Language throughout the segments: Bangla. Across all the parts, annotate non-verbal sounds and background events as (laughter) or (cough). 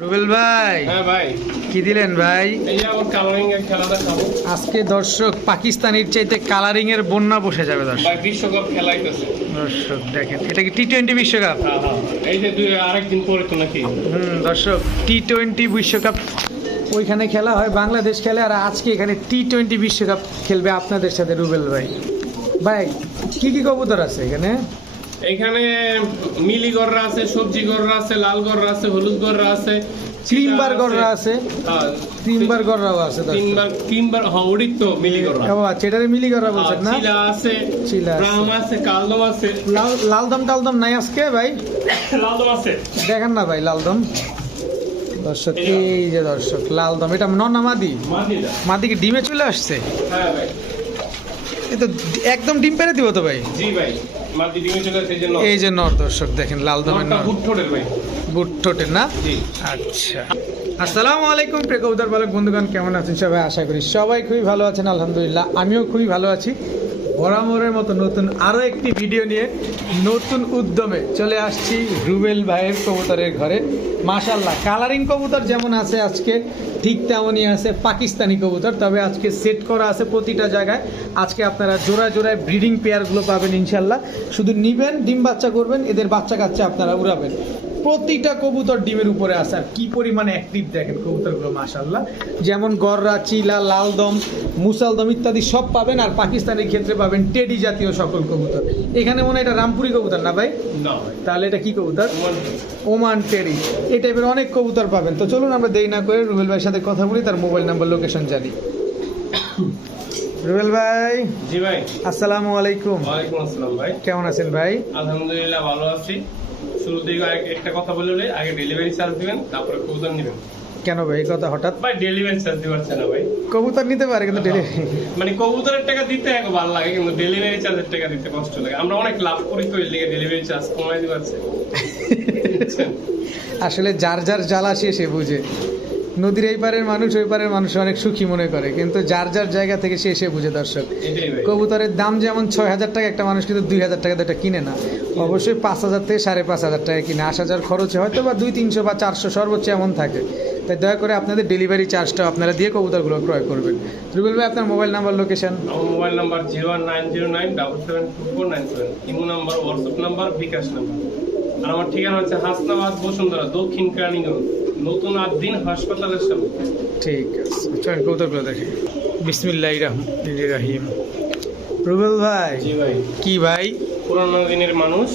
রুবেল ভাই হ্যাঁ ভাই। কি দিলেন ভাই? এই যে আমার কালারিং এর খেলাটা খাব। আজকে দর্শক পাকিস্তানির চাইতে কালারিং এর বন্যা বসে যাবে দর্শক। ভাই বিশ্বকাপ খেলাইতেছে। দর্শক দেখেন এটা কি টি টোয়েন্টি বিশ্বকাপ? হ্যাঁ হ্যাঁ। এই যে দুই আরেকদিন পরে তো নাকি। হুম দর্শক টি টোয়েন্টি বিশ্বকাপ ওইখানে খেলা হয় বাংলাদেশ খেলে আর আজকে এখানে টি টোয়েন্টি বিশ্বকাপ খেলবে আপনাদের সাথে রুবেল ভাই। ভাই কি কি কবুতর আছে এখানে? এখানে মিলি গররা আছে সবজি গররা আছে লাল গররা আছে হলুদ গররা আছে ক্রিমবার গররা আছে। হ্যাঁ ক্রিমবার গররাও আছে তিনবার তিনবার হ্যাঁ ওরই তো মিলি গররা। ও আচ্ছা এটারে মিলি গররা বলছেন না? চিলা আছে চিলা। ব্রাহ্ম আছে কালদম আছে। লাল লালদম টালদম নাই আজকে ভাই? লালদম আছে। দেখেন না ভাই লালদম। দর্শক এই যে। দর্শক লালদম এটা নন্না মাদি মাদি কি ডিমে চলে আসছে? হ্যাঁ ভাই। এ তো একদম ডিম পেরে দিব তো ভাই? জি ভাই। এই যে নর। দর্শক দেখেন লাল দমের বুট ঠোঁটের ভাই। বুট ঠোঁটের না? আচ্ছা। আসসালামু আলাইকুম প্রেকৌদার বালক বন্ধুগণ কেমন আছেন সবাই? আশা করি সবাই খুবই ভালো আছেন আলহামদুলিল্লাহ আমিও খুবই ভালো আছি। বরাবরের মতো নতুন আরও একটি ভিডিও নিয়ে নতুন উদ্যমে চলে আসছি রুবেল ভাইয়ের কবুতরের ঘরে। মাশাল্লাহ কালারিং কবুতর যেমন আছে আজকে, ঠিক তেমনই আছে পাকিস্তানি কবুতর, তবে আজকে সেট করা আছে প্রতিটা জায়গায়। আজকে আপনারা জোড়ায় জোড়ায় ব্রিডিং পেয়ারগুলো পাবেন ইনশাল্লাহ শুধু নিবেন, ডিম বাচ্চা করবেন, এদের বাচ্চা কাচ্চা আপনারা উড়াবেন। প্রতিটা কবুতর ডিমের উপরে আছে। আর কি পরিমাণে অ্যাক্টিভ দেখেন কবুতরগুলো মাশাল্লাহ যেমন গররা চিলা লালদম মুসালদম ইত্যাদি সব পাবেন। আর পাকিস্তানের ক্ষেত্রে পাবেন টেডি জাতীয় সকল কবুতর। এখানে মনে হয় এটা রামপুরি কবুতর না ভাই? তাহলে এটা কি কবুতর? ওমান টেরি এই টাইপের অনেক কবুতর পাবেন। তো চলুন আমরা দেরি না করে রুবেল ভাইয়ের সাথে কথা বলি তার মোবাইল নাম্বার লোকেশন জানি। রুবেল ভাই। জি ভাই। আসসালামু আলাইকুম। ওয়ালাইকুম আসসালাম ভাই। কেমন আছেন ভাই? আলহামদুলিল্লাহ ভালো আছি। শুরু থেকে একটা কথা বলে নেই আগে ডেলিভারি চার্জ দিবেন তারপরে কবুতর নেবেন। কেন ভাই এই কথা হঠাৎ? ভাই ডেলিভারি চার্জ পারছে না ভাই। কবুতর নিতে পারে কিন্তু ডেলিভারি মানে কবুতরের টাকা দিতে এক ভালো লাগে কিন্তু ডেলিভারি চার্জের টাকা দিতে কষ্ট লাগে। আমরা অনেক লাভ করি তো লিগে ডেলিভারি চার্জ কমাই পারছে (laughs) আসলে যার যার জ্বালা সে সে বুঝে। নদীর এই পারের মানুষ ওই পারের মানুষ অনেক সুখী মনে করে কিন্তু যার যার জায়গা থেকে সে এসে বুঝে দর্শক। কবুতরের দাম যেমন ছয় হাজার টাকা একটা মানুষ কিন্তু দুই হাজার টাকা এটা কিনে না। অবশ্যই পাঁচ হাজার থেকে সাড়ে পাঁচ হাজার টাকা কিনে। আশ হাজার খরচে হয়তো বা দুই তিনশো বা চারশো সর্বোচ্চ এমন থাকে। তাই দয়া করে আপনাদের ডেলিভারি চার্জটা আপনারা দিয়ে কবুতরগুলো ক্রয় করবেন। রুবেল ভাই আপনার mobile number location mobile number zero one nine zero nine double seven two four nine seven imo number WhatsApp number bKash number আর আমার ঠিকানা হচ্ছে হাসনাবাদ বসুন্ধরা দক্ষিণ কেরানীগঞ্জ নতুন আদিন হাসপাতালের সামনে। ঠিক আছে। চলেন কবুতরগুলো দেখি। বিসমিল্লাহ রাহিম। রুবেল ভাই জি ভাই। কি ভাই? পুরানো দিনের মানুষ।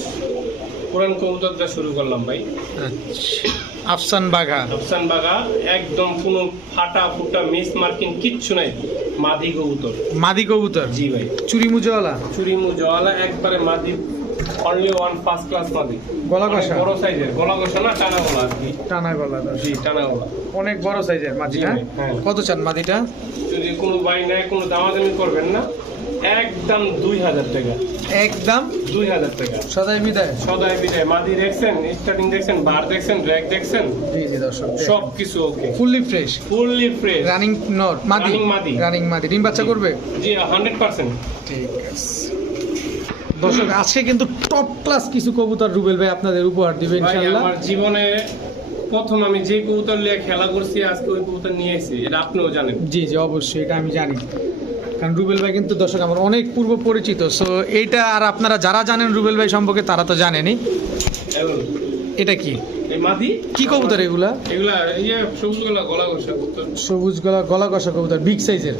পুরান কবুতরটা শুরু করলাম ভাই। আচ্ছা। আফসান বাঘা। আফসান বাগা একদম কোনো ফাটা ফুটা মিস মার্কিং কিচ্ছু নাই। মাদি কবুতর। মাদি কবুতর? জি ভাই। চুরি মুজওয়ালা চুরি মুজওয়ালা একবারে মাদি অনলি ওয়ান ফার্স্ট ক্লাস মাদি গলা কষা বড় সাইজের। গলা কষা না টানা গলা আর কি। টানা গলা জি টানা গলা। অনেক বড় সাইজের মাদি না হ্যাঁ। কত চান মাদিটা যদি কোনো বাই নেয় কোনো দামাদামি করবেন না একদম দুই হাজার টাকা। একদম? দুই হাজার টাকা। সদাই বিদায়। সদাই বিদায়। মাদি দেখছেন স্টার্টিং দেখছেন বার দেখছেন র্যাক দেখছেন? জি জি দর্শক সব কিছু okay fully fresh fully fresh running নর মাদি। Running মাদি। রানিং মাদি। ডিম বাচ্চা করবে? জি হান্ড্রেড পার্সেন্ট ঠিক আছে। দর্শক আজকে কিন্তু টপ ক্লাস কিছু কবুতর রুবেল ভাই আপনাদের উপহার দিবেন ইনশাআল্লাহ। আমার জীবনে প্রথম আমি যে কবুতর নিয়ে খেলা করছি আজকে ওই কবুতর নিয়ে এসেছি। এটা আপনিও জানেন। জি জি অবশ্যই এটা আমি জানি। কারণ রুবেল ভাই কিন্তু দর্শক আমার অনেক পূর্ব পরিচিত সো এইটা আর আপনারা যারা জানেন রুবেল ভাই সম্পর্কে তারা তো জানেনই এটা কি? কি কবুতর এগুলা? এগুলা ইয়ে সবুজগুলা গলা ঘষা কবুতর। সবুজ গলা গলা কষা কবুতর বিগ সাইজের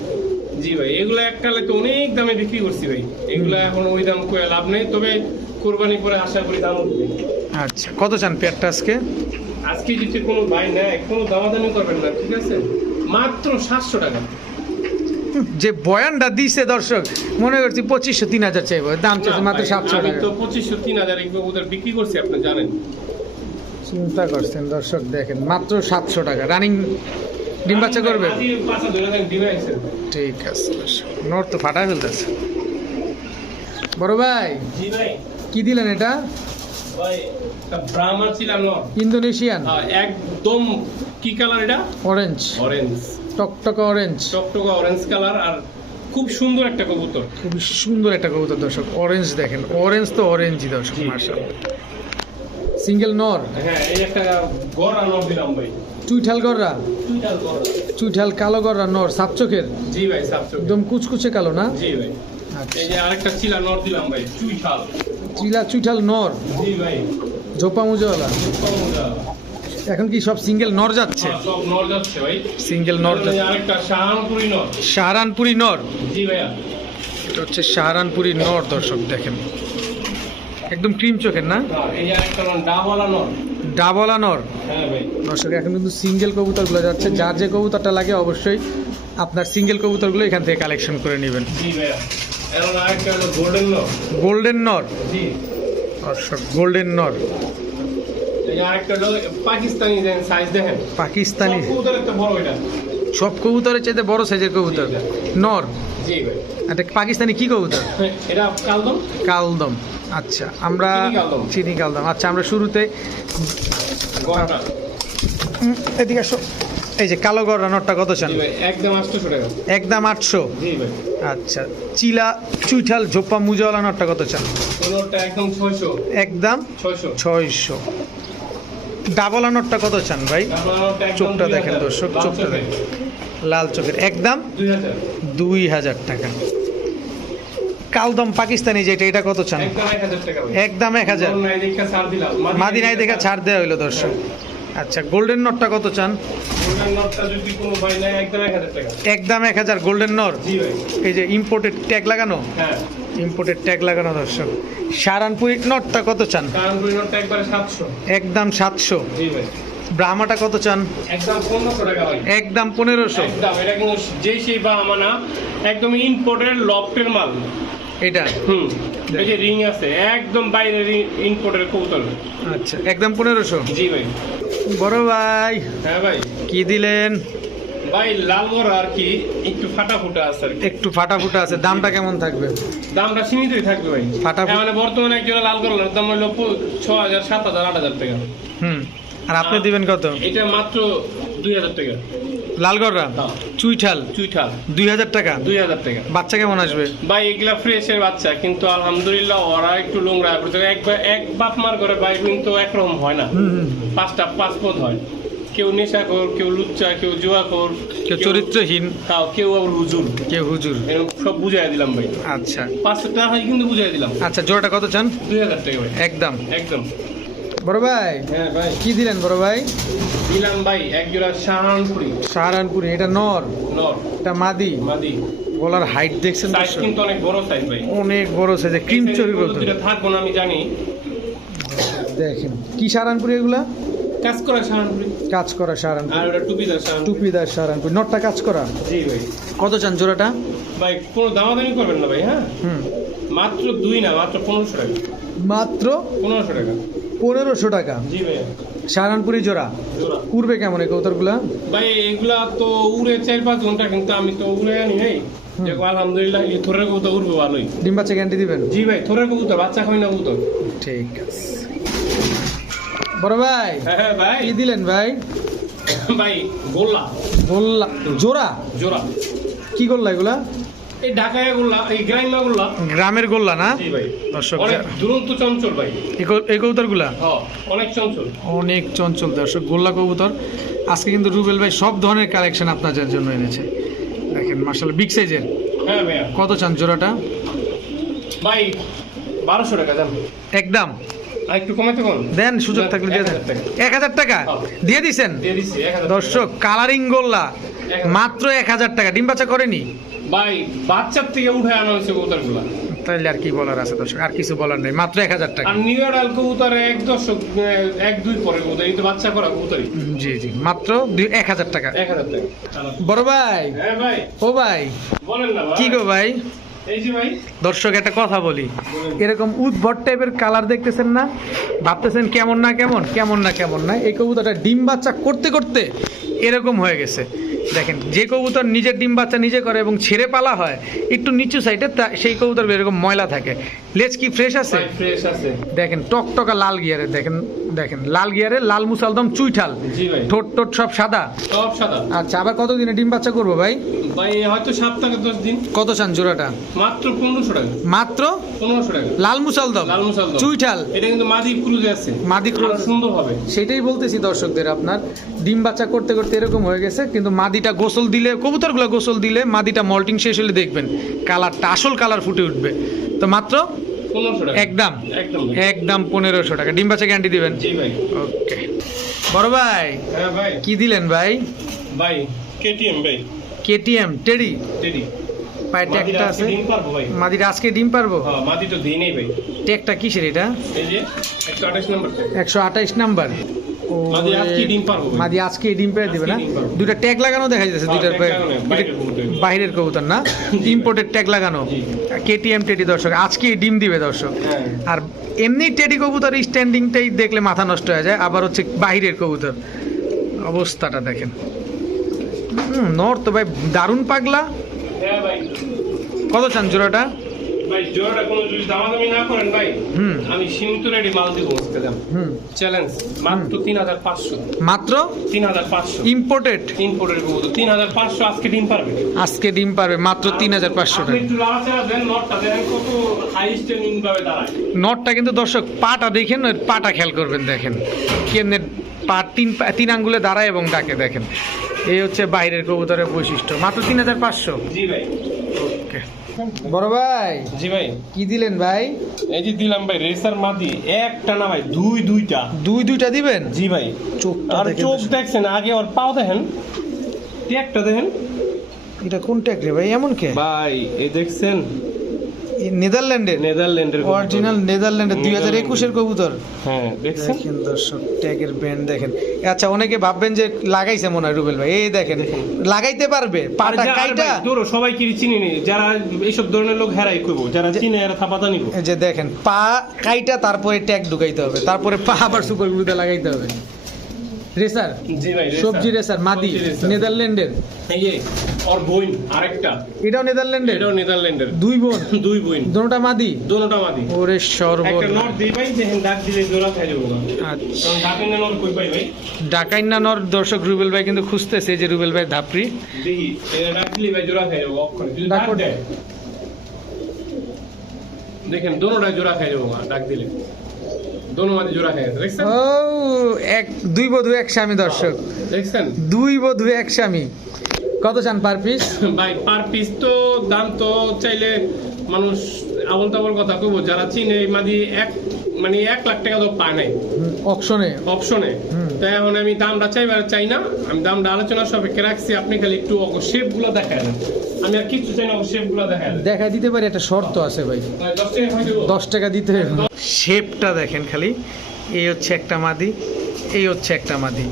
জি ভাই এগুলা এককালে তো অনেক দামে বিক্রি করছি ভাই। এগুলা এখন ওই দাম কয়ে লাভ নেই তবে কোরবানি পরে আশা করি দাম উঠবে। আচ্ছা কত চান পেয়ারটা আজকে? আজকে যদি কোনো ভাই নেয় কোনো দামাদামি করবেন না ঠিক আছে? মাত্র সাতশো টাকা। যে বয়ানটা দিছে দর্শক মনে করছি পঁচিশশো তিন হাজার চাইব। দাম চাইছে মাত্র সাতশো টাকা। তো পঁচিশশো তিন হাজার কবুতর বিক্রি করছি আপনি জানেন। চিন্তা করছেন দর্শক দেখেন মাত্র সাতশো টাকা। রানিং ডিম বাচ্চা করবে? ঠিক আছে নোট তো ফাটাই ফেলতেছে। বড় ভাই ভাই। কি দিলেন এটা? ইন্দোনেশিয়ান। হ্যাঁ, একদম কি কালার এটা? অরেঞ্জ অরেঞ্জ টকটকা অরেঞ্জ টকটকা অরেঞ্জ কালার আর খুব সুন্দর একটা কবুতর। খুবই সুন্দর একটা কবুতর দর্শক। অরেঞ্জ দেখেন। অরেঞ্জ তো অরেঞ্জই দর্শক। মার্শাল সিঙ্গেল নর? হ্যাঁ এই একটা গড়া নর দিলাম ভাই। চুইঠাল গররা চুইঠাল কালো গররা নর সাপ চোখের? জি ভাই সাতশো একদম কুচকুচে কালো না? জি ভাই। আচ্ছা। এই যে আরেকটা চিলা নর দিলাম ভাই চুই শাল চিলা চুইঠাল নর? জি ভাই। ঝোপা মুজোওয়ালা। এখন কি সব সিঙ্গেল নর যাচ্ছে? হ্যাঁ, সব নর যাচ্ছে ভাই। সিঙ্গেল নর যাচ্ছে আরেকটা শাহানপুরি নর। সাহারানপুরি নর? জি ভাইয়া। এটা হচ্ছে সাহারানপুরি নর দর্শক দেখেন। একদম ক্রিম চোখের না? হ্যাঁ, এই যে আরেকটা ডাবলা নর। ডাবলা নর হ্যাঁ দর্শক এখন কিন্তু সিঙ্গেল কবুতরগুলো যাচ্ছে। যার যে কবুতরটা লাগে অবশ্যই আপনার সিঙ্গেল কবুতরগুলো এখান থেকে কালেকশন করে নেবেন। গোল্ডেন নর গোল্ডেন নর দর্শক গোল্ডেন নর পাকিস্তানি পাকিস্তানি। সব কবুতরের চাইতে বড় সাইজের কবুতর। নর জি ভাই। এটা পাকিস্তানি কি কবুতর? হ্যাঁ, এটা কালদম। কালদম। আচ্ছা আমরা চিনি কালদম। আচ্ছা আমরা শুরুতে এদিকে আসো। এই যে কালো গড় নটটা কত চান? ভাই একদম আটশোশো টাকা। একদম আটশো? আচ্ছা চিলা চুইঠাল ঝোপ্পা মুজাওয়ালা নটটা কত চান? একদম ছয়শো। একদম ছয়শো। ডাবল নটটা কত চান ভাই? চোখটা দেখেন দর্শক, চোখটা দেখেন। লাল চোখের একদম দুই হাজার। টাকা। কালদম পাকিস্তানি যেটা এটা কত চান? একদম এক হাজার মাদিনায় দেখা ছাড় দেওয়া হইল দর্শক। আচ্ছা গোল্ডেন নটটা কত চান? একদম এক হাজার গোল্ডেন নর এই যে ইম্পোর্টেড ট্যাগ লাগানো? ইম্পোর্টেড ট্যাগ লাগানো দর্শক। সারানপুরি নটটা কত চান? একদম সাতশো। ব্রাহ্মাটা কত চান? একদম পনেরোশো টাকা ভাই। একদম পনেরোশো। একদম এটা কিন্তু যেই সেই বা আমানা একদম ইম্পোর্টের লফটের মাল। এটা? হুম এই যে রিং আছে একদম বাইরের ইম্পোর্টের কৌতল আচ্ছা একদম পনেরোশো? জি ভাই। বড় ভাই হ্যাঁ ভাই। কি দিলেন? ভাই লাল আর কি একটু ফাটা ফুটা আছে একটু ফাটা ফুটা আছে দামটা কেমন থাকবে? দামটা সীমিতই থাকবে ভাই। ফাটা- মানে বর্তমানে একজন লাল করলার দাম হলো ছ হাজার সাত হাজার আট হাজার টাকা। হুম। আর আপনি দিবেন কত? এটা মাত্র দুই হাজার টাকা। লালগড়রা। চুইঠাল? চুইঠাল। দুই হাজার টাকা? দুই হাজার টাকা। বাচ্চা কেমন আসবে? ভাই এগুলা ফ্রেশের বাচ্চা কিন্তু আলহামদুলিল্লাহ ওরা একটু লোংরা এক এক বাপ মার করে ভাই কিন্তু একরকম হয় না। পাঁচটা পাঁচ পদ হয়। কেউ নেশাখোর কেউ লুচ্চা কেউ জুয়াখোর কেউ চরিত্রহীন। তাও কেউ আবার হুজুর। কেউ হুজুর। সব বুঝাই দিলাম ভাই। আচ্ছা। পাঁচশো টাকা হয় কিন্তু বুঝাই দিলাম। আচ্ছা জোড়াটা কত চান? দুই হাজার টাকা ভাই। একদম। একদম। বড় ভাই? হ্যাঁ ভাই। কি দিলেন বড় ভাই? দিলাম ভাই এক জোড়া শাহানপুরি সাহারানপুরি এটা নর? নর। এটা মাদি? মাদি। গলার হাইট দেখছেন সাইজ কিন্তু অনেক বড় সাইজ ভাই। অনেক বড় সাইজে ক্রিম চরি বলতে থাকব না আমি জানি। দেখেন কি সাহারানপুরি এগুলা? কাজ করা শাহানপুরি কাজ করা সাহারানপুরি। আর ওটা টুপিদার শাহানপুরি টুপিদার সাহারানপুরি। নটটা কাজ করা? জি ভাই। কত চান জোড়াটা? ভাই কোনো দামাদামি করবেন না ভাই হ্যাঁ? হুম। মাত্র দুই না মাত্র পনেরোশো টাকা। মাত্র? পনেরোশো টাকা। পনেরোশো টাকা। সাহারানপুরি জোড়া। জোড়া। উড়বে কেমন এই কৌতরগুলা ভাই এগুলা তো উড়ে চার পাঁচ ঘণ্টা কিন্তু আমি তো উড়ে আনি নেই। আলহামদুলিল্লাহ এই থোরের কবুতর উড়বে ভালোই। ডিম বাচ্চা গ্যারান্টি দিবেন? জি ভাই থোরের কবুতর বাচ্চা খাই না কবুতর। ঠিক আছে। বড় ভাই হ্যাঁ হ্যাঁ ভাই। কি দিলেন ভাই? ভাই গোল্লা। গোল্লা। জোড়া? জোড়া। কি গোল্লা এগুলা? এই ঢাকায় গোল্লা এই গ্রাইমা গোল্লা। গ্রামের গোল্লা না? দর্শক অনেক দুরন্ত চঞ্চল ভাই। এই অনেক চঞ্চল। অনেক চঞ্চল দর্শক গোল্লা কবুতর। আজকে কিন্তু রুবেল ভাই সব ধরনের কালেকশন আপনাদের জন্য এনেছে। দেখেন মার্শাল বিগ সাইজের। হ্যাঁ কত চান জোড়াটা? ভাই বারোশো টাকা দাম। একদম। দেন সুযোগ থাকলে দিয়ে এক হাজার টাকা। হ্যাঁ। দিয়ে। দর্শক কালারিং গোল্লা মাত্র এক হাজার টাকা। ডিম বাচ্চা করেনি? ভাই বাচ্চার থেকে উঠে আনা হয়েছে কবুতরগুলা। তাহলে আর কি বলার আছে দর্শক? আর কিছু বলার নেই মাত্র এক হাজার টাকা। আর নিউ ইয়ার কবুতর এক আহ, এক দুই পরে কবুতর এই তো বাচ্চা করা কবুতরই। জি জি মাত্র দুই এক হাজার টাকা। এক হাজার টাকা। বড় ভাই। হ্যাঁ ভাই। ও ভাই। বলেন না কি গো ভাই? ভাই। দর্শক একটা কথা বলি। এরকম উদ্ভট টাইপের কালার দেখতেছেন না? ভাবতেছেন কেমন না কেমন? কেমন না কেমন না? এই কবুতরটা ডিম বাচ্চা করতে করতে এরকম হয়ে গেছে। দেখেন যে কবুতর নিজের ডিম বাচ্চা নিজে করে এবং ছেড়ে পালা হয় একটু নিচু সাইডে সেই কবুতর এরকম ময়লা থাকে। লেজ কি ফ্রেশ আছে? ফ্রেশ আছে। দেখেন টকটকা লাল গিয়ারে দেখেন দেখেন লাল গিয়ারে লাল মুসালদম চুইঠাল। ঠোঁট টোট সব সাদা? সব সাদা। আচ্ছা আবার কতদিনে ডিম বাচ্চা করব ভাই? ভাই হয়তো সপ্তাহে দশ দিন। কত চান জোড়াটা? মাত্র পনেরোশো টাকা। মাত্র? পনেরোশো টাকা। লাল মুসালদম? লাল মুসালদম। চুইঠাল? এটা কিন্তু মাদি ক্রুজে আছে। মাদি ক্রস সুন্দর হবে। সেটাই বলতেছি দর্শকদের আপনার। ডিম বাচ্চা করতে করতে এরকম হয়ে গেছে কিন্তু মাদিটা গোসল দিলে কবুতরগুলো গোসল দিলে মাদিটা মল্টিং শেষ হলে দেখবেন কালারটা আসল কালার ফুটে উঠবে। তো মাত্র একদম একদম। পনেরোশো টাকা। ডিম বাচ্চা গ্যারান্টি দিবেন? ওকে বড় ভাই হ্যাঁ কি দিলেন ভাই? ভাই কেটিএম ভাই। KTM teddy? টেডি। পায়ে ট্যাগটা আছে? ভাই। মাদিটা আজকে ডিম পারব? হ্যাঁ মাদি তো দিই নেই ভাই। ট্যাগটা কিসের এটা? এই যে নাম্বার। মাদি আজকে ডিম পেয়ে দিবে না? দুটা ট্যাগ লাগানো দেখা যাচ্ছে হ্যাঁ, দুইটার লাগানো, বাইরের কবুতর। না? (laughs) ইম্পোর্টেড ট্যাগ লাগানো। কেটিএম টেডি দর্শক আজকে ডিম দিবে দর্শক। হ্যাঁ। আর এমনি টেডি কবুতর স্ট্যান্ডিংটাই দেখলে মাথা নষ্ট হয়ে যায় আবার হচ্ছে বাইরের কবুতর। অবস্থাটা দেখেন। হুম, নর তো ভাই দারুণ পাগলা। হ্যাঁ কত চান জোড়াটা? ভাই জোড়াটা কোনো যদি দামাদামি না করেন ভাই আমি সীমিত রেডি মাল দিব আজকে হুম। চ্যালেঞ্জ মাত্র তিন হাজার পাঁচশো। মাত্র? তিন হাজার পাঁচশো। ইম্পোর্টেড ইম্পোর্টের কবুতর তিন হাজার পাঁচশো আজকে ডিম পারবে। আজকে ডিম পারবে মাত্র তিন হাজার পাঁচশো টাকা। একটু লাড়াচাড়া দেন নটটা দেন কত হাই স্ট্যান্ডিং ভাবে দাঁড়ায়। নটটা কিন্তু দর্শক পাটা দেখেন ওই পাটা খেয়াল করবেন দেখেন। কেমনে পা তিন তিন আঙ্গুলে দাঁড়ায় এবং ডাকে দেখেন। এই হচ্ছে বাইরের কবুতরের বৈশিষ্ট্য। মাত্র তিন হাজার পাঁচশো। জি ভাই। বড় ভাই জি ভাই। কি দিলেন ভাই? এই যে দিলাম ভাই রেসার মাদি একটা না ভাই দুই দুইটা। দুই দুইটা দিবেন? জি ভাই। চোখটা আর চোখ। দেখছেন আগে ওর পাও দেখেন। একটা দেখেন। এটা কোন ট্যাগ রে ভাই এমন কে? ভাই এই দেখছেন? নেদারল্যান্ডের? নেদারল্যান্ডের। অরিজিনাল নেদারল্যান্ডের দুই হাজার একুশের কবুতর। হ্যাঁ দেখছেন? দর্শক ট্যাগের ব্যান্ড দেখেন। আচ্ছা অনেকে ভাববেন যে লাগাইছে মনে হয় রুবেল ভাই। এই দেখেন লাগাইতে পারবে? পাটা কাইটা? ধরো সবাই কি চিনি নি যারা এইসব ধরনের লোক হেরাই করব যারা চিনে এরা থাপাতা নিব। যে দেখেন পা কাইটা তারপরে ট্যাগ ঢুকাইতে হবে। তারপরে পা আবার সুপার গ্লুতে লাগাইতে হবে। রেসার? জি ভাই। সবজি রেসার মাদি নেদারল্যান্ডের। এই যে ওর বোন আরেকটা। এটাও নেদারল্যান্ডের? এটাও নেদারল্যান্ডের। দুই বোন? (laughs) দুই বোন। দুটোটা মাদি? দোনোটা মাদি। ওরে একটা সর্বনাশ নট দিই ভাই দেখেন ডাক দিলে জোড়া খাই যাব আচ্ছা। কারণ ডাকে না নট কই পাই ভাই? ডাকাইন্নানর দর্শক রুবেল ভাই কিন্তু খুঁজতেছে যে রুবেল ভাই ধাপড়ি। দেখি এটা ডাক দিলে ভাই জোড়া খাই যাব অক্ষরে। যদি ডাক দেয় দেখেন দোনোটা জোড়া খাই যাব ডাক দিলে। জোড়া খাই যাচ্ছে দেখছেন? ও এক দুই বধু এক স্বামী দর্শক। দেখছেন? দুই বধু এক স্বামী। কত চান পার পিস ভাই পার পিস তো দাম তো চাইলে মানুষ আবল তাবল কথা কইবো। যারা চিনে মাদি এক মানে এক লাখ টাকা তো পায় নাই। অপশনে অপশনে। তাই এখন আমি দামটা চাইবার চাই না। আমি দামটা আলোচনা সাপেক্ষে রাখছি আপনি খালি একটু শেপগুলো দেখায় দেন। আমি আর কিছু চাই না শেপগুলো দেখায় দেন। দেখা দিতে পারি একটা শর্ত আছে ভাই। ভাই, দশ টাকা দশ টাকা দিতে হবে। শেপটা দেখেন খালি। এই হচ্ছে একটা মাদি। এই হচ্ছে একটা মাদি।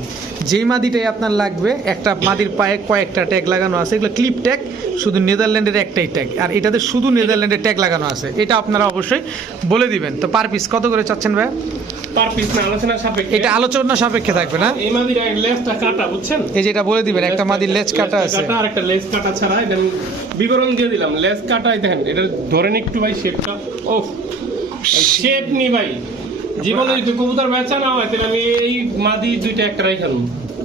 যেই মাদিটাই আপনার লাগবে একটা মাদির পায়ে কয়েকটা ট্যাগ লাগানো আছে। এগুলো ক্লিপ ট্যাগ শুধু নেদারল্যান্ডের একটাই ট্যাগ আর এটাতে শুধু নেদারল্যান্ডের ট্যাগ লাগানো আছে। এটা আপনারা অবশ্যই বলে দিবেন। তো পার পিস কত করে চাচ্ছেন ভাই পার পিস না আলোচনা সাপেক্ষে। এটা আলোচনা সাপেক্ষে থাকবে না? এই মাদির লেজটা কাটা বুঝছেন? এই যে এটা বলে দিবেন একটা মাদির লেজ কাটা আছে। কাটা আর একটা লেজ কাটা ছাড়া এটা বিবরণ দিয়ে দিলাম। লেজ কাটাই দেখেন এটা ধরেন একটু ভাই শেপটা ও শেপ নি ভাই। জীবনে যদি কবুতর বেচা না হয় তাহলে আমি এই মাদি দুইটা একটা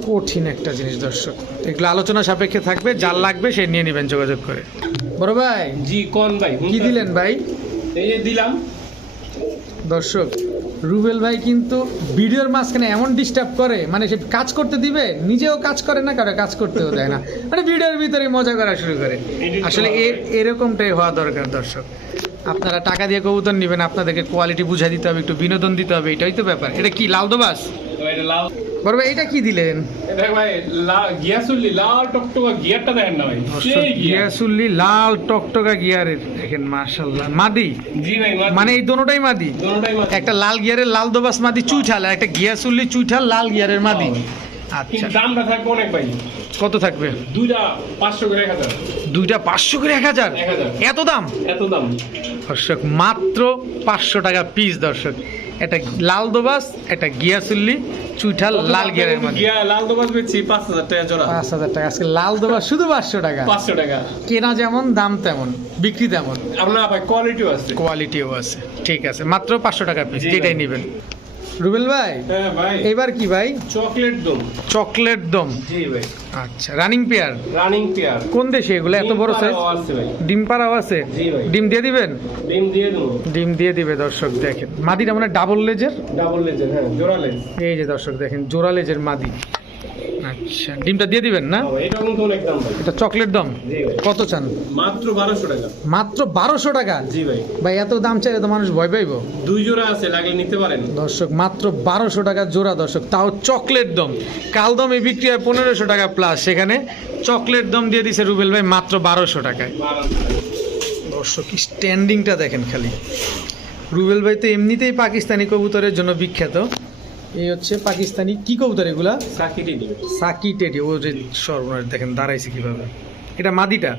কঠিন একটা জিনিস দর্শক। এগুলো আলোচনা সাপেক্ষে থাকবে যার লাগবে সে নিয়ে নেবেন যোগাযোগ করে। বড় ভাই জি কোন ভাই? কি দিলেন ভাই? এই যে দিলাম। দর্শক রুবেল ভাই কিন্তু ভিডিওর মাঝখানে এমন ডিস্টার্ব করে মানে সে কাজ করতে দিবে নিজেও কাজ করে না কারও কাজ করতেও দেয় না। মানে ভিডিওর ভিতরে মজা করা শুরু করে। আসলে এরকমটাই হওয়া দরকার দর্শক। আপনারা টাকা দিয়ে কবুতর নেবেন আপনাদেরকে কোয়ালিটি বুঝাই দিতে হবে একটু বিনোদন দিতে হবে এটাই তো ব্যাপার। এটা কি লাল দোবাস? এটা বড় ভাই এটা কি দিলেন? গিয়াসুল্লি লাল টকটকা গিয়ারের দেখেন মার্শাল্লাহ মাদি? মানে এই দোনোটাই মাদি? একটা লাল গিয়ারের লাল দোবাস মাদি চুইঠাল একটা গিয়াসুল্লি চুইঠাল লাল গিয়ারের মাদি। আচ্ছা। কিন্তু দামটা থাকবে অনেক ভাই। কত থাকবে? দুইটা পাঁচশো করে এক হাজার। দুইটা পাঁচশো করে এক হাজার? এত দাম? এত দাম। দর্শক মাত্র পাঁচশো টাকা পিস দর্শক। এটা লাল দোবাস এটা গিয়াসুল্লি চুইঠাল লাল গিয়ারের মধ্যে। গিয়া লাল দোবাস বেচছি পাঁচ হাজার টাকা জোড়া। পাঁচ হাজার টাকা। আজকে লাল দোবাস শুধু পাঁচশো টাকা। পাঁচশো টাকা। কেনা যেমন দাম তেমন বিক্রি তেমন। আপনার ভাই কোয়ালিটিও আছে। কোয়ালিটিও আছে। ঠিক আছে মাত্র পাঁচশো টাকা পিস। যেটাই নেবেন। রুবেল ভাই? হ্যাঁ ভাই। এবার কি ভাই? চকলেট দম। চকলেট দম। জি ভাই। আচ্ছা রানিং পেয়ার? Running pair. কোন দেশে এগুলো এত বড় সাইজ আছে ডিম পাড়াও আছে? জি ভাই। ডিম দিয়ে দিবেন? ডিম দিয়ে দেবো। ডিম দিয়ে দিবে দর্শক দেখেন। মাদিটা মানে ডাবল লেজের ডাবল লেজের হ্যাঁ জোড়া লেজ এই যে দর্শক দেখেন জোড়া লেজের মাদি। আচ্ছা ডিমটা দিয়ে দিবেন না? এটা চকলেট দম। কত চান? মাত্র বারোশো টাকা। মাত্র বারোশো টাকা? জি ভাই। ভাই এত দাম চাইলে তো মানুষ ভয় পাইবো। দুই জোড়া আছে লাগলে নিতে পারেন। দর্শক মাত্র বারোশো টাকা জোড়া দর্শক। তাও চকলেট দম। কাল দমে বিক্রি হয় পনেরোশো টাকা প্লাস সেখানে চকলেট দম দিয়ে দিছে রুবেল ভাই মাত্র বারোশো টাকায়। দর্শক স্ট্যান্ডিংটা দেখেন খালি। রুবেল ভাই তো এমনিতেই পাকিস্তানি কবুতরের জন্য বিখ্যাত। এই হচ্ছে পাকিস্তানি কি কবুতর এগুলা? Psaki teddy. ও যে সর্বনাশ দেখেন দাঁড়াইছে কীভাবে। এটা মাদিটা?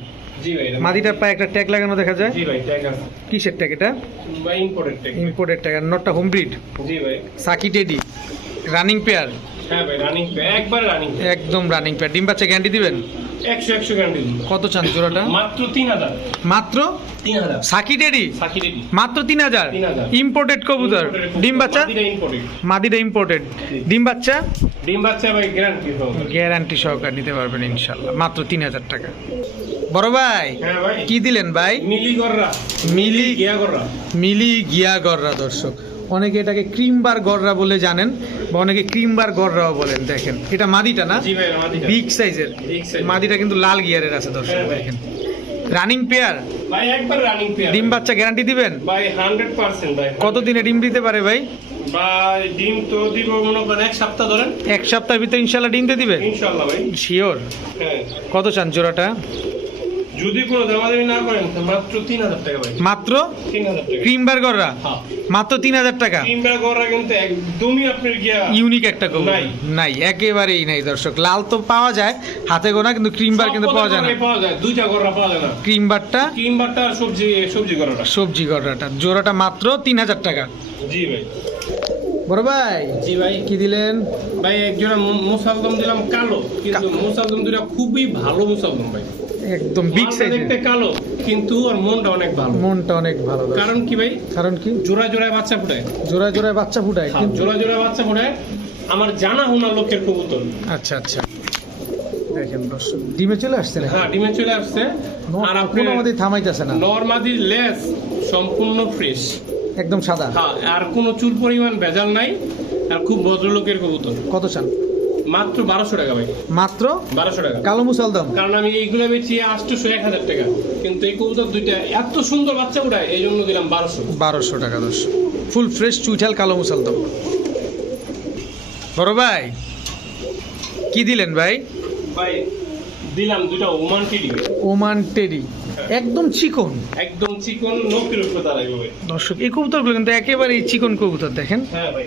মাদিটার পায়ে একটা ট্যাগ লাগানো দেখা যায়? কিসের ট্যাগ এটা? ইম্পোর্টেড ট্যাগ আর নটটা হোম ব্রিড সাকি টেডি রানিং পেয়ার হ্যাঁ একবার একদম রানিং পেয়ার ডিম বাচ্চা গ্যারান্টি দিবেন? একশো একশো ক্যান্ডেল কত চান জোড়াটা? মাত্র তিন হাজার। মাত্র? তিন হাজার। মাত্র তিন হাজার? ইম্পোর্টেড কবুতর। ডিম বাচ্চা? মাদিটা ইম্পোর্টেড। ডিম বাচ্চা? ডিম বাচ্চা ভাই গ্যারান্টি গ্যারান্টি সহকার নিতে পারবেন ইনশাল্লাহ মাত্র তিন হাজার টাকা। বড় ভাই হ্যাঁ ভাই। কি দিলেন ভাই? মিলি গররা। মিলি গিয়া গররা। মিলি গিয়া গররা দর্শক। অনেকে এটাকে ক্রিম বার গররা বলে জানেন বা অনেকে ক্রিম বার গররাও বলেন দেখেন। এটা মাদিটা না? বিগ সাইজের। মাদিটা কিন্তু লাল গিয়ারের আছে দর্শক হ্যাঁ দেখেন। রানিং পেয়ার ভাই একবার রানিং পেয়ার ডিম বাচ্চা গ্যারান্টি দিবেন? ভাই হান্ড্রেড পার্সেন্ট ভাই। কত দিনে ডিম দিতে পারে ভাই? ভাই ডিম তো দিব মনে করেন এক সপ্তাহ ধরেন। এক সপ্তাহের ভিতরে ইনশাল্লাহ ডিম দিয়ে দিবে ইনশাল্লাহ ভাই। শিওর হ্যাঁ। কত চান জোড়াটা? যদি কোনো দামাদামি না করেন মাত্র তিন হাজার টাকা ভাই। মাত্র? তিন হাজার টাকা। ক্রিম বার হ্যাঁ। মাত্র তিন হাজার টাকা? তিনবার গররা কিন্তু একদমই আপনার গিয়া ইউনিক একটা কবুতর। নাই। নাই একেবারেই নাই দর্শক। লাল তো পাওয়া যায় হাতে গোনা কিন্তু ক্রিম বার কিন্তু পাওয়া যায় না। পাওয়া যায় দুইটা গররা পাওয়া যায় না। ক্রিম বারটা তিন বারটা আর সবজি সবজি গররাটা সবজি গররাটা জোড়াটা মাত্র তিন হাজার টাকা। জি ভাই। বড় ভাই জি ভাই। কি দিলেন? ভাই একজোড়া মু- মুসালদম দিলাম কালো কিন্তু মুসালদম দুটা খুবই ভালো মুসালদম ভাই। একদম বিগ সাইজের দেখতে কালো কিন্তু আর মনটা অনেক ভালো। মনটা অনেক ভালো কারণ কি ভাই? কারণ কি? জোড়া জোড়ায় বাচ্চা ফুটায়। জোড়ায় জোড়ায় বাচ্চা ফুটায় কিন্তু জোড়া জোড়ায় বাচ্চা ফুটায়। আমার জানা হোনা লোকের কবুতর। আচ্ছা আচ্ছা। দেখেন দর্শক ডিমে চলে আসছে না হ্যাঁ ডিমে চলে আসছে। আর আপনি আমাদের থামাইতেছে না। নর্মাদির লেস সম্পূর্ণ ফ্রেশ একদম সাদা। হ্যাঁ আর কোনো চুল পরিমাণ ভেজাল নাই। আর খুব ভদ্রলোকের কবুতর। কত চান? মাত্র বারোশো টাকা ভাই। মাত্র? বারোশো টাকা। কালো মুসালদম কারণ আমি এইগুলো বেচি আটশোশো এক হাজার টাকা। কিন্তু এই কবুতর দুইটা এত সুন্দর বাচ্চা উঠায় এই জন্য দিলাম বারোশো। বারোশো টাকা দশ। ফুল ফ্রেশ চুইঠাল কালো মুসালদম বড় ভাই কি দিলেন ভাই? ভাই দিলাম ওমান টিডি। ওমান টেরি একদম চিকন। একদম চিকন নখের উপরে দাঁড়াইবে ভাই। দর্শক এই কবুতরগুলো কিন্তু একেবারে চিকন কবুতর দেখেন। হ্যাঁ ভাই।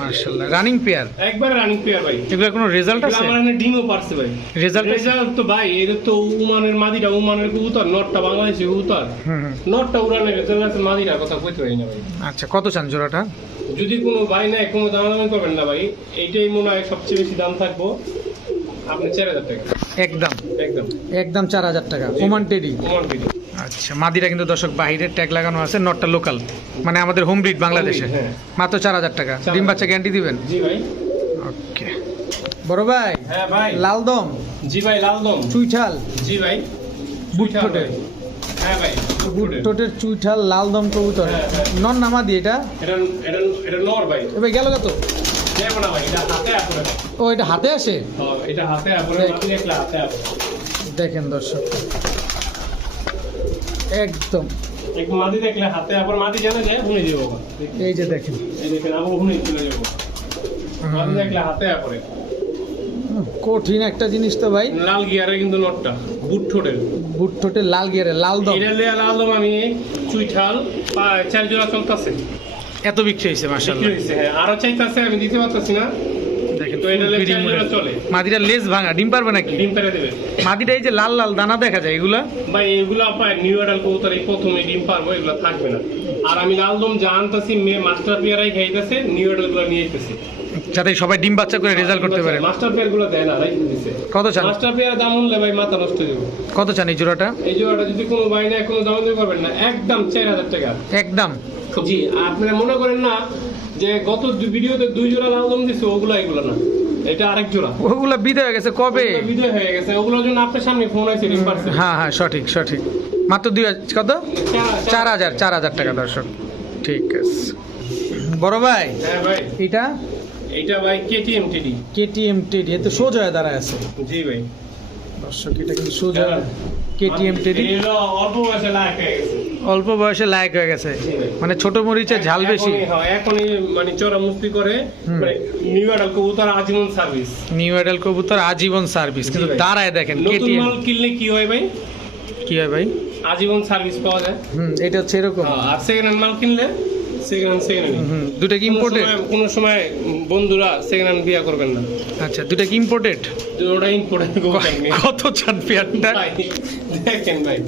মার্শাল্লাহ রানিং পেয়ার একবার রানিং পেয়ার ভাই। এগুলোর কোনো রেজাল্ট এগুলো আছে? আমার এখানে ডিমও পারছে ভাই। রেজাল্ট রেজাল্ট তো ভাই এদের তো উমানের মাদিটা উমানের কবুতর নটটা বাংলাদেশি কবুতর। নটটা উড়ানের রেজাল্ট আছে মাদিটা কথা কইতে পারি না ভাই। আচ্ছা কত চান জোড়াটা? যদি কোনো ভাই নাই কোনো দামাদামি করবেন না ভাই। এইটাই মনে হয় সবচেয়ে বেশি দাম থাকব। আপনি চার হাজার টাকা। একদম। একদম। একদম চার হাজার টাকা। ওমান টেরি ওমান টিডি। আচ্ছা মাদিরা কিন্তু দর্শক বাহিরের ট্যাগ লাগানো আছে নটটা লোকাল মানে আমাদের হোম ব্রিড বাংলাদেশে। হ্যাঁ। মাত্র চার হাজার টাকা। ডিম বাচ্চা গ্যারান্টি দিবেন? জি ভাই। ওকে বড় ভাই হ্যাঁ ভাই। লালদম জি ভাই লালদম চুইঠাল? জি ভাই। বুট সুইটার হ্যাঁ ভাই বুট টোটের চুইঠাল লালদম কবুতর। হ্যাঁ, হ্যাঁ। নন এটা? এটা এটা এটা নর ভাই। এবার গেল কত? ও এটা হাতে আসে? এটা দেখেন দর্শক। একদম। এক মাটি দেখলে হাতে আপরে মাটি জানা যায় হুনে যাব এই যে দেখেন। এই দেখেন আবার হুনে চলে যাব মাটি দেখলে হাতে আপরে কঠিন একটা জিনিস তো ভাই। লাল গিয়ারে কিন্তু নটটা বুট ঠোঁটের বুট ঠোঁটে লাল গিয়ারে লাল দম। এটা লিয়া লাল দম আমি চুইঠাল চার জোড়া চলতেছে। এত বিক্রি হয়েছে মাসাল্লাহ হয়েছে হ্যাঁ। আরও চাইতেছে আমি দিতে পারতেছি না। লেজ ভাঙা ডিম পারবে নাকি? ডিম পেরে দেবে। মাদিটা এই যে লাল লাল দানা দেখা যায় এগুলা? ভাই এগুলো আপনার নিউ অ্যাডাল কবুতর এই প্রথমে ডিম পারব এগুলো থাকবে না। আর আমি লালদম যা আনতেছি মেয়ে মাস্টার খাইতেছে নিউ অ্যাডালগুলো নিয়ে যেতেছে যাতে সবাই ডিম বাচ্চা করে রেজাল্ট করতে পারে। মাস্টার পেয়ারগুলো দেয় না দিছে। কত চান? মাস্টার পেয়ার দাম উঠলে ভাই মাথা নষ্ট হয়ে যাবে। কত চান এই জোড়াটা? এই জোড়াটা যদি কোনো ভাই না কোনো দাম দিতে পারবেন না। একদম চার হাজার টাকা। একদম। জি আপনারা মনে করেন না যে গত ভিডিওতে দুই জোড়া লালদম দিছে ওগুলো এগুলো না। এটা আরেক জোড়া। ওগুলা বিদায় হয়ে গেছে কবে? বিজয় হয়ে গেছে। ওগুলোর জন্য আপনার সামনে ফোন আছে হ্যাঁ হ্যাঁ সঠিক সঠিক। মাত্র দুই হাজার কত? চার হাজার। চার হাজার টাকা দর্শক। ঠিক আছে। বড় ভাই হ্যাঁ ভাই। এটা? এইটা ভাই কেটিএম টিডি কেটিএম টেডি এতে সোজা হয়ে দাঁড়ায় আছে। জি ভাই। দর্শক এটা কিন্তু সোজা কেটিএম টেডি অল্প বয়সে লাখ হয়ে গেছে। অল্প বয়সে লায়ক হয়ে গেছে। মানে ছোট মরিচের ঝাল বেশি। এখনই- হ্যাঁ, মানে চড়া মুস্তি করে মানে নিউ অ্যাডাল কবুতর আজীবন সার্ভিস নিউ এডাল কবুতর আজীবন সার্ভিস কিন্তু দাঁড়ায় দেখেন নতুন কেটিএম মাল কিনলে কি হয় ভাই? কি হয় ভাই? আজীবন সার্ভিস পাওয়া যায়। হুম এটা হচ্ছে এরকম। হ্যাঁ, আর সেকেন্ড হ্যান্ড মাল কিনলে সেকেন্ড হ্যান্ড সেকেন্ড হ্যান্ড হুম কি ইম্পোর্টেড কোন সময় বন্ধুরা সেকেন্ড হ্যান্ড বিয়া করবেন না। আচ্ছা দুটা কি ইম্পোর্টেড ওটা ইম্পর্টেন্ট কত চান পেয়ারটা? দেখেন ভাই।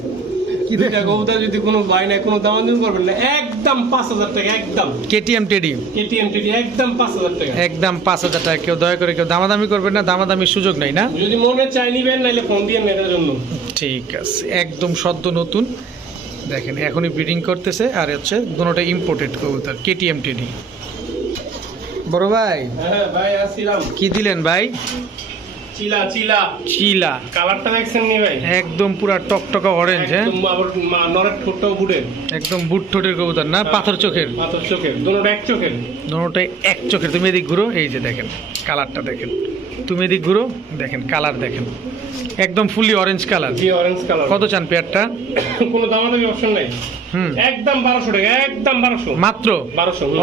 কি দুইটা কবুতর যদি কোনো ভাই না কোনো দাম দিন করবেন না একদম পাঁচ হাজার টাকা একদম। কেটিএম টেডি কেটিএম টিডি একদম পাঁচ হাজার টাকা। একদম পাঁচ হাজার টাকা কেউ দয়া করে কেউ দামাদামি করবেন না দামাদামির সুযোগ নাই না? যদি মনে চাই নিবেন নাইলে ফোন দিয়ে নেটার জন্য। ঠিক আছে একদম সদ্য নতুন। দেখেন এখনই ব্রিডিং করতেছে আর হচ্ছে দুটোটা ইম্পোর্টেড কবুতর কেটিএম টেডি বড় ভাই হ্যাঁ কি দিলেন ভাই? চিলা চিলা। চিলা। কালারটা দেখছেন নি ভাই? একদম পুরা টকটকা অরেঞ্জ হ্যাঁ? একদম আবার নরের ঠোঁটটাও বুড়ের একদম বুট ঠোঁটের কবুতর না? পাথর চোখের? মাথার চোখের। দুটোটা এক চোখের। দুটোটাই এক চোখের। তুমি এদিক ঘুরো এই যে দেখেন কালারটা দেখেন। তুমি এদিক ঘুরো দেখেন কালার দেখেন। একদম ফুললি অরেঞ্জ কালার। জি অরেঞ্জ কালার। কত চান পেয়ারটা? কোনো দামাদামি অপশন নাই। হুম। একদম টাকা একদম মাত্র?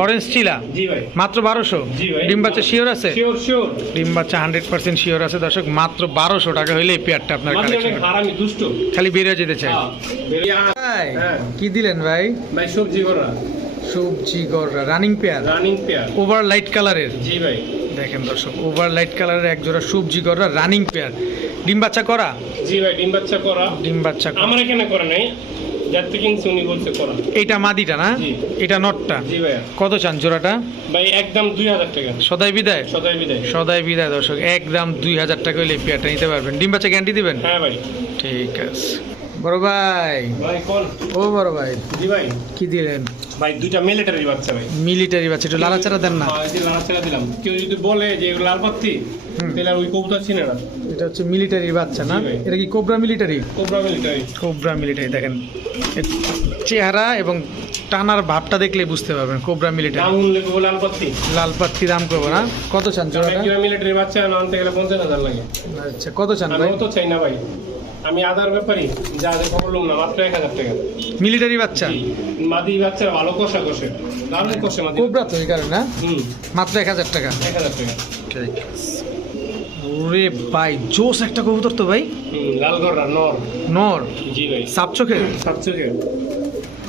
অরেঞ্জ চিলা? জি ভাই। মাত্র বারোশো? জি ভাই। ডিম বাচ্চা শিওর আছে? শিওর শিওর ডিম বাচ্চা হান্ড্রেড পার্সেন্ট শিওর আছে দর্শক মাত্র বারোশো টাকা হইলে এই পেয়ারটা আপনার খালি বেরিয়ে যেতে চাই। হ্যাঁ, ভাই হ্যাঁ। কি দিলেন ভাই? ভাই সবজি করা সবজি গররা running pair running pair over light কালারের জি ভাই। দেখেন দর্শক ওভার লাইট কালারের এক জোড়া সবজি গররা রানিং পেয়ার ডিম বাচ্চা করা? জি ভাই ডিম বাচ্চা করা। ডিম বাচ্চা করা। আমার এখানে করে নাই। যার গ্যান্টি উনি বলছে করা। এইটা মাদিটা না? এটা নটটা? জি ভাইয়া। কত চান জোড়াটা? ভাই একদম দুই হাজার টাকা। সদাই বিদায়? সদাই বিদায়। সদাই বিদায় দর্শক। একদম দুই হাজার টাকা পেয়ারটা নিতে পারবেন। ডিম বাচ্চা গ্যারান্টি দিবেন? হ্যাঁ ভাই। ঠিক আছে। বড় ভাই। ও বড় ভাই। জি ভাই। কি দিলেন? ভাই দুইটা মিলিটারি বাচ্চা ভাই। মিলিটারি বাচ্চা একটু লাড়াচাড়া দেন না। এই যে লাল ছেড়ে দিলাম। কেউ যদি বলে যে এগুলো লাল পাত্তি তাহলে ওই কবুতর চিনে না। এটা হচ্ছে মিলিটারির বাচ্চা না? এটা কি cobra military cobra military cobra military দেখেন। চেহারা এবং টানার ভাবটা দেখলে বুঝতে পারবেন কোবরা মিলিটারি দাম কেবল লাল পাত্তি লাল পাত্তি দাম করব না? কত চান জোড়াটা? মিলিটারি বাচ্চা না আনতে গেলে পঞ্চাশ হাজার লাগে। আচ্ছা কত চান ভাই? তো চাই না ভাই। আমি আদার ব্যাপারই যা দেখো বললাম না মাত্র এক হাজার টাকা। মিলিটারি বাচ্চা। মাদি বাচ্চা ভালো কষা কষে দারুণ কষে মাদি কোবরা তো এই কারণে না? হুম। মাত্র এক হাজার টাকা। এক হাজার টাকা। ঠিক। ওরে ভাই জোস একটা কবুতর তো ভাই। হুম লাল নর। নর? জি ভাই। সাপ চোখের? সাত চোখে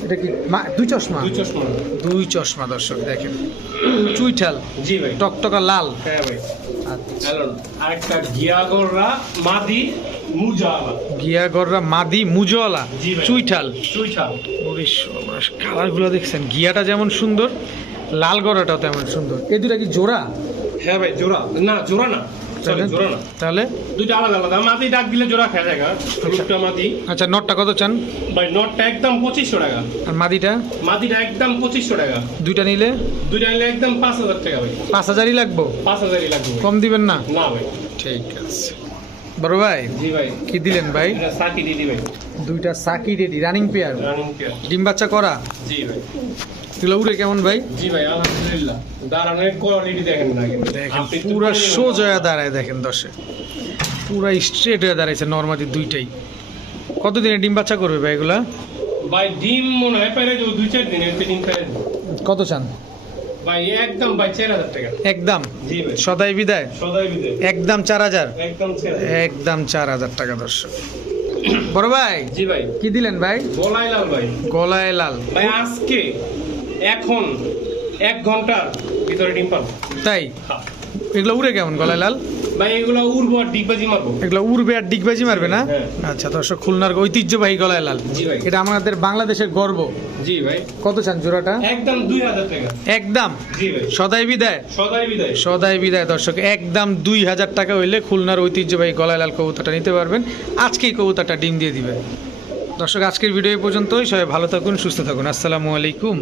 এটা কি মা- দুই চশমা? দুই চশমা। দুই চশমা দর্শক দেখেন। চুইঠাল জি ভাই। টকটকা লাল। হ্যাঁ ভাই। আরেকটা গিয়াগররা মাদি মুজালা। গিয়াগররা মাদি মুজওয়ালা চুইঠাল। চুইঠাল। কালারগুলো দেখছেন গিয়াটা যেমন সুন্দর লাল গড়াটাও তেমন সুন্দর। এ দুটা কি জোড়া? হ্যাঁ ভাই জোড়া। না জোড়া না। সরি তাহলে জোড়া না। তাহলে? দুইটা আলাদা আলাদা। মাদি ডাক দিলে জোড়া খেয়া যায় রূপটা মাদি আচ্ছা নটটা কত চান? ভাই নটটা একদম পঁচিশশো টাকা। আর মাদিটা মাদিটা একদম পঁচিশশো টাকা। দুইটা নিলে? দুইটা নিলে একদম পাঁচ হাজার টাকা ভাই। পাঁচ হাজারই লাগবো? পাঁচ হাজারই লাগবে কম দিবেন না? না ভাই। ঠিক আছে। বড় ভাই জি ভাই। কি দিলেন ভাই? এটা সাকি দিদি ভাই দুইটা Psaki ready running pair running pair ডিম বাচ্চা করা? জি ভাই। এগুলো উড়ে কেমন ভাই? জি ভাই আলহামদুলিল্লাহ। দাঁড়ানোর কোয়ালিটি দেখেন না দেখেন পুরা সোজা দাঁড়ায় দেখেন দশে পুরা স্ট্রেট হয়ে দাঁড়াইছে নর্মালি দুইটাই। কতদিনে ডিম বাচ্চা করবে ভাই এগুলা? ভাই ডিম মনে হয় পাইলে যে দুই চার দিন এতে ডিম পাইলে কত চান? ভাই একদম ভাই চার হাজার টাকা। একদম? জি ভাই। সদাই বিদায়? সদাই একদম চার হাজার? একদম চার হাজার। একদম চার হাজার টাকা দর্শক। বড় ভাই জি ভাই। কি দিলেন ভাই? বলাই লাল ভাই। গলায় লাল। ভাই আজকে এখন এক ঘণ্টার ভিতরে ডিম পাবো তাই? হ্যাঁ। এগুলো উড়ে কেমন গলায় লাল? ভাই এগুলো উড়বো আর ডিগবাজি মারবো। এগুলো উড়বে আর ডিগবাজি মারবে না? হ্যাঁ। আচ্ছা দর্শক খুলনার ঐতিহ্যবাহী গলায় লাল। জি ভাই। এটা আমাদের বাংলাদেশের গর্ব। জি ভাই। কত চান জোড়াটা? একদম দুই হাজার টাকা। একদম? জি ভাই। সদাই বিদায়? সদাই বিদায়। সদাই বিদায় দর্শক। একদম দুই হাজার টাকা হইলে খুলনার ঐতিহ্যবাহী গলায় লাল কবুতরটা নিতে পারবেন। আজকেই কবুতরটা ডিম দিয়ে দিবে। দর্শক আজকের ভিডিও পর্যন্তই। সবাই ভালো থাকুন সুস্থ থাকুন। আসসালামু আলাইকুম।